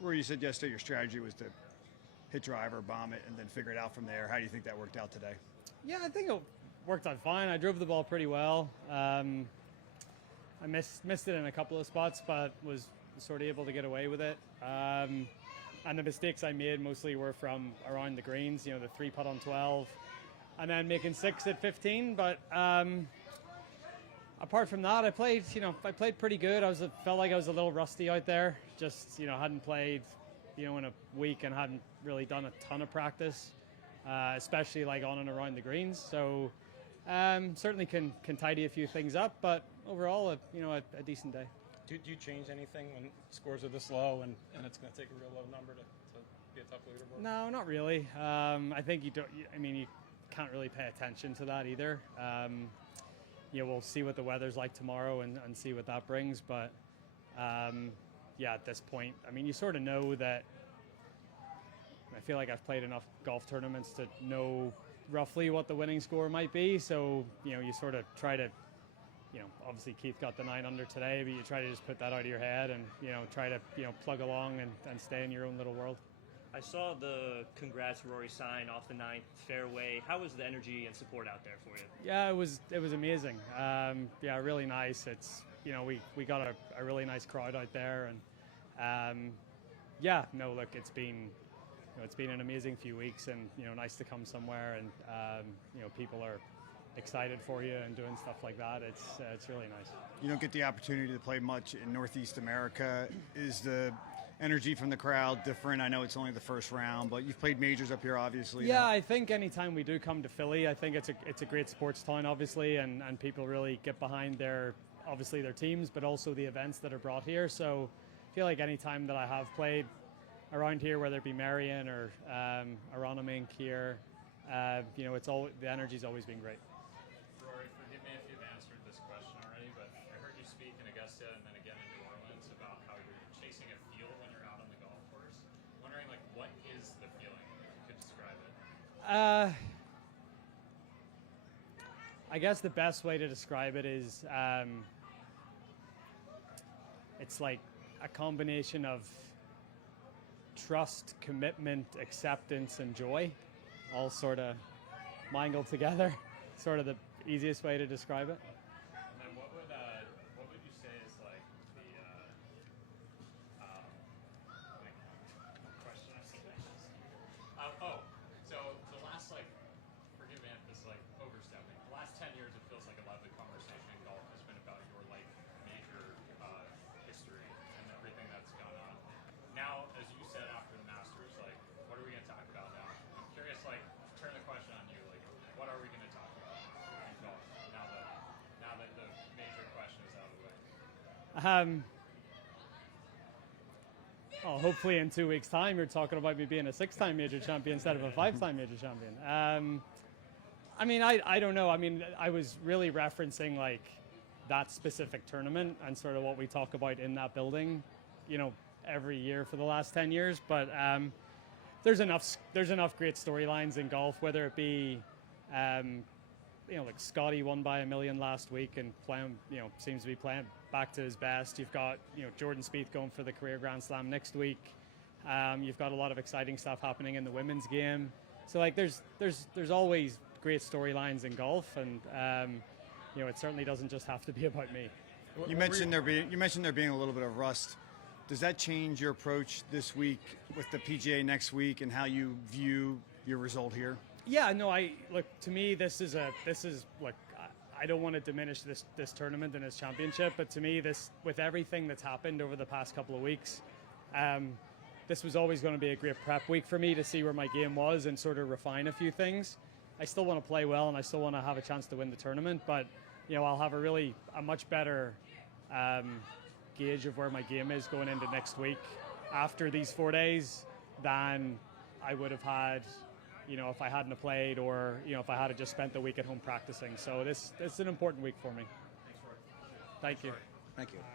Rory, you said yesterday your strategy was to hit driver, bomb it, and then figure it out from there. How do you think that worked out today? Yeah, I think it worked out fine. I drove the ball pretty well. I missed it in a couple of spots, but was sort of able to get away with it. And the mistakes I made mostly were from around the greens, the 3-putt on 12, and then making 6 at 15. But apart from that, I played pretty good. Felt like I was a little rusty out there. Just hadn't played, in a week and hadn't really done a ton of practice, especially like on and around the greens. So certainly can tidy a few things up, but overall, a decent day. Do you change anything when scores are this low and it's going to take a real low number to be a tough leaderboard? No, not really. I think you don't. You can't really pay attention to that either. We'll see what the weather's like tomorrow and see what that brings. But at this point, you sort of know that. I feel like I've played enough golf tournaments to know roughly what the winning score might be. So you sort of try to. Obviously Keith got the 9 under today, but you try to just put that out of your head and, try to, plug along and stay in your own little world. I saw the congrats Rory sign off the 9th fairway. How was the energy and support out there for you? Yeah, it was amazing. Really nice. It's, we got a really nice crowd out there and, look, it's been an amazing few weeks and, nice to come somewhere and, people are excited for you and doing stuff like that. It's really nice. You don't get the opportunity to play much in Northeast America. Is the energy from the crowd different? I know it's only the first round, but you've played majors up here, obviously. Yeah, I think anytime we do come to Philly, I think it's a great sports town, obviously, and people really get behind their teams, but also the events that are brought here. So I feel like anytime that I have played around here, whether it be Marion or Aronimink here, the energy's always been great. Rory, forgive me if you've answered this question already, but I heard you speak in Augusta and then again in New Orleans about how you're chasing a feel when you're out on the golf course. Wondering, what is the feeling, if you could describe it? I guess the best way to describe it is it's like a combination of trust, commitment, acceptance, and joy, all sort of mingled together. Sort of the easiest way to describe it. And then what would you say is the question I said? So the last forgive me if this overstepping. The last 10 years, it feels like a lot of the conversation in golf has been about your major history and everything that's gone on. Now, as you said after the Masters, what are we going to talk about now? I'm curious, turn the question on you. What are we going to talk about in golf now that the major question is out of the way? Hopefully in 2 weeks' time, you're talking about me being a 6-time major champion instead of a 5-time major champion. I don't know. I was really referencing that specific tournament and sort of what we talk about in that building, every year for the last 10 years. But there's enough great storylines in golf, whether it be Scotty won by 1 million last week and playing, seems to be playing back to his best. You've got, Jordan Spieth going for the career Grand Slam next week. You've got a lot of exciting stuff happening in the women's game. So there's always great storylines in golf, and it certainly doesn't just have to be about me. You mentioned there being a little bit of rust. Does that change your approach this week with the PGA next week and how you view your result here? Yeah, no, to me, this is I don't want to diminish this tournament and this championship, but to me, with everything that's happened over the past couple of weeks, this was always going to be a great prep week for me to see where my game was and sort of refine a few things. I still want to play well and I still want to have a chance to win the tournament, but I'll have a much better gauge of where my game is going into next week after these 4 days than I would have had if I hadn't have played or if I had just spent the week at home practicing. So this is an important week for me. Thanks, Rory. Thank you. Thank you.